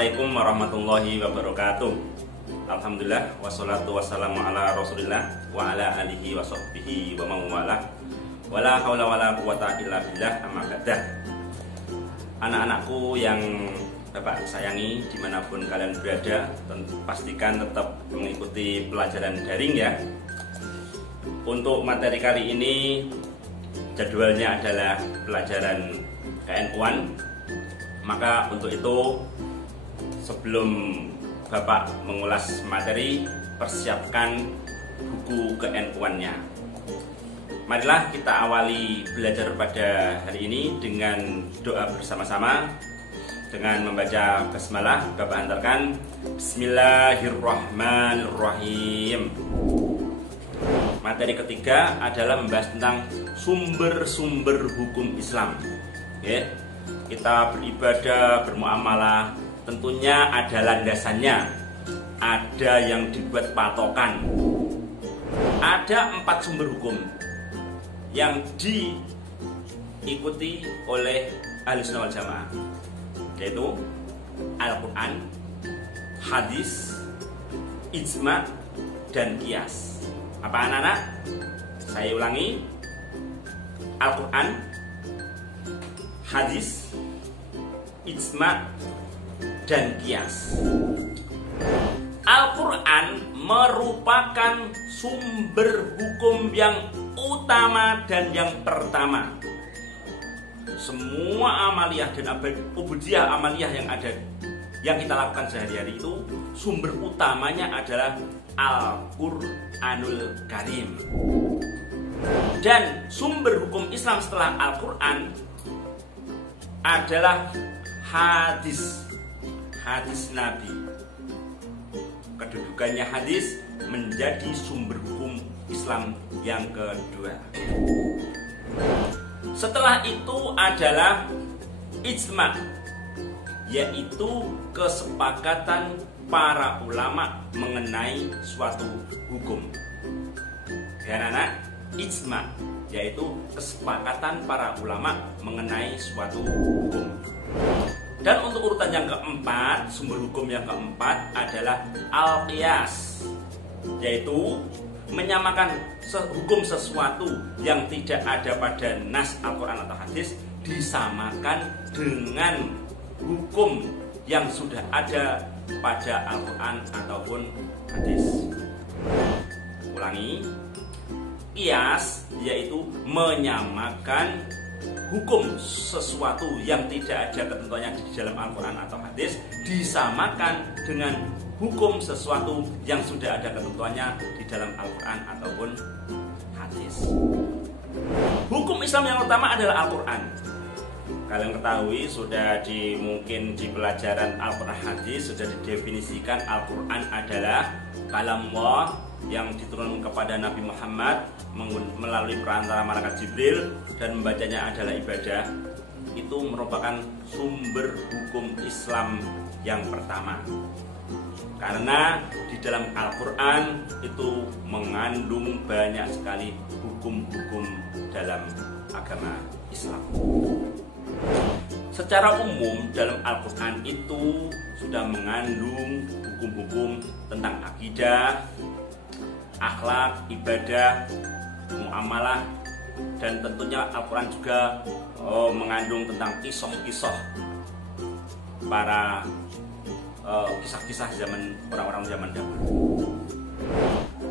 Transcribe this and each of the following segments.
Assalamualaikum warahmatullahi wabarakatuh. Alhamdulillah wassalatu wassalamu ala Rasulillah wa ala alihi wa sahbihi wa mawala. Wala haula wala quwata illa billah, amma ba'dah. Anak-anakku yang Bapak sayangi dimanapun kalian berada, pastikan tetap mengikuti pelajaran daring ya. Untuk materi kali ini jadwalnya adalah pelajaran KNU-an. Maka untuk itu sebelum Bapak mengulas materi, persiapkan buku KNU-annya. Marilah kita awali belajar pada hari ini dengan doa bersama-sama. Dengan membaca basmalah, Bapak antarkan Bismillahirrahmanirrahim. Materi ketiga adalah membahas tentang sumber-sumber hukum Islam. Ya, kita beribadah, bermuamalah, tentunya ada landasannya, ada yang dibuat patokan. Ada 4 sumber hukum yang diikuti oleh Ahlussunnah wal Jamaah, yaitu Al-Quran, hadis, ijma, dan qiyas. Apa anak-anak? Saya ulangi: Al-Quran, hadis, ijma, dan qiyas. Al-Quran merupakan sumber hukum yang utama dan yang pertama. Semua amaliyah dan ubudiyah amaliyah yang kita lakukan sehari-hari itu, sumber utamanya adalah Al-Quranul Karim. Dan sumber hukum Islam setelah Al-Quran adalah hadis Nabi. Kedudukannya hadis menjadi sumber hukum Islam yang kedua. Setelah itu adalah ijma, yaitu kesepakatan para ulama mengenai suatu hukum. Ya anak, ijma yaitu kesepakatan para ulama mengenai suatu hukum. Dan untuk urutan yang keempat, sumber hukum yang keempat adalah al-qiyas, yaitu menyamakan hukum sesuatu yang tidak ada pada nas Al-Quran atau hadis disamakan dengan hukum yang sudah ada pada Al-Quran ataupun hadis. Ulangi, qiyas yaitu menyamakan hukum sesuatu yang tidak ada ketentuannya di dalam Al-Quran atau hadis disamakan dengan hukum sesuatu yang sudah ada ketentuannya di dalam Al-Quran ataupun hadis. Hukum Islam yang utama adalah Al-Quran. Kalian ketahui sudah mungkin di pelajaran Al-Quran hadis sudah didefinisikan Al-Quran adalah kalamullah yang diturunkan kepada Nabi Muhammad melalui perantara malaikat Jibril, dan membacanya adalah ibadah. Itu merupakan sumber hukum Islam yang pertama, karena di dalam Al-Quran itu mengandung banyak sekali hukum-hukum dalam agama Islam. Secara umum dalam Al-Quran itu sudah mengandung hukum-hukum tentang akidah, akhlak, ibadah, muamalah, dan tentunya Al-Quran juga mengandung tentang kisah-kisah para kisah-kisah zaman orang-orang zaman dahulu.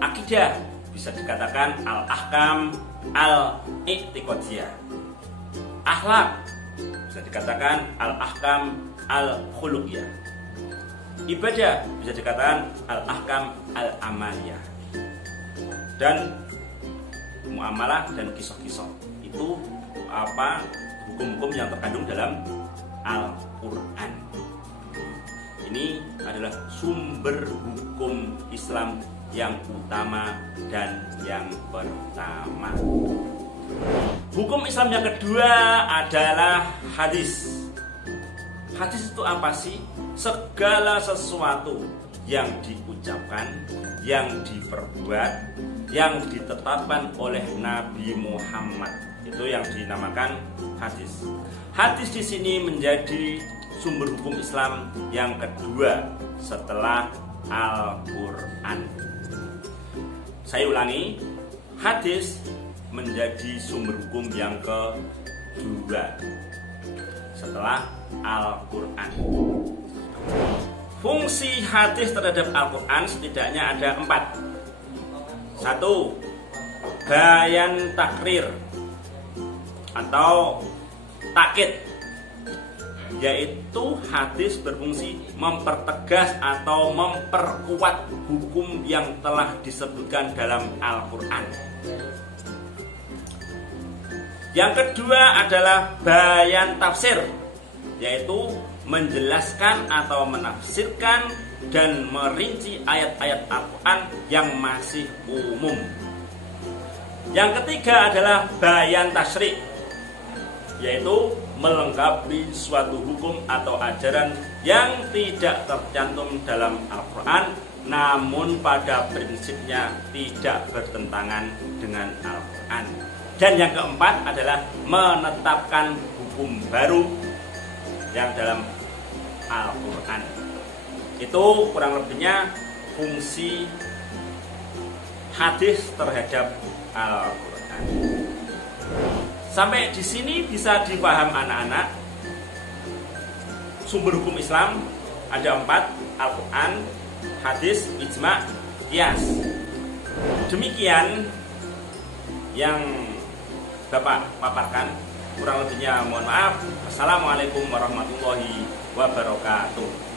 Akidah bisa dikatakan al-ahkam al-i'tiqadiyah. Akhlak bisa dikatakan al-ahkam al-khuluqiyah. Ibadah bisa dikatakan al-ahkam al-amaliyah. Dan muamalah dan kisah-kisah itu hukum-hukum yang terkandung dalam Al-Quran. Ini adalah sumber hukum Islam yang utama dan yang pertama. Hukum Islam yang kedua adalah hadis. Hadis itu apa sih? Segala sesuatu yang diucapkan, yang diperbuat, yang ditetapkan oleh Nabi Muhammad, itu yang dinamakan hadis. Hadis di sini menjadi sumber hukum Islam yang kedua setelah Al-Quran. Saya ulangi, hadis menjadi sumber hukum yang kedua setelah Al-Quran. Fungsi hadis terhadap Al-Quran setidaknya ada 4. 1. Bayan takrir atau takkid, yaitu hadis berfungsi mempertegas atau memperkuat hukum yang telah disebutkan dalam Al-Quran. Yang kedua adalah bayan tafsir, yaitu menjelaskan atau menafsirkan dan merinci ayat-ayat Al-Quran yang masih umum. Yang ketiga adalah bayan tasyri', yaitu melengkapi suatu hukum atau ajaran yang tidak tercantum dalam Al-Quran, namun pada prinsipnya tidak bertentangan dengan Al-Quran. Dan yang keempat adalah menetapkan hukum baru yang dalam Al-Quran. Itu kurang lebihnya fungsi hadis terhadap Al-Quran. Sampai di sini bisa dipaham anak-anak. Sumber hukum Islam ada 4: Al-Quran, hadis, ijma', qiyas. Demikian yang Bapak paparkan. Kurang lebihnya mohon maaf. Assalamualaikum warahmatullahi wabarakatuh.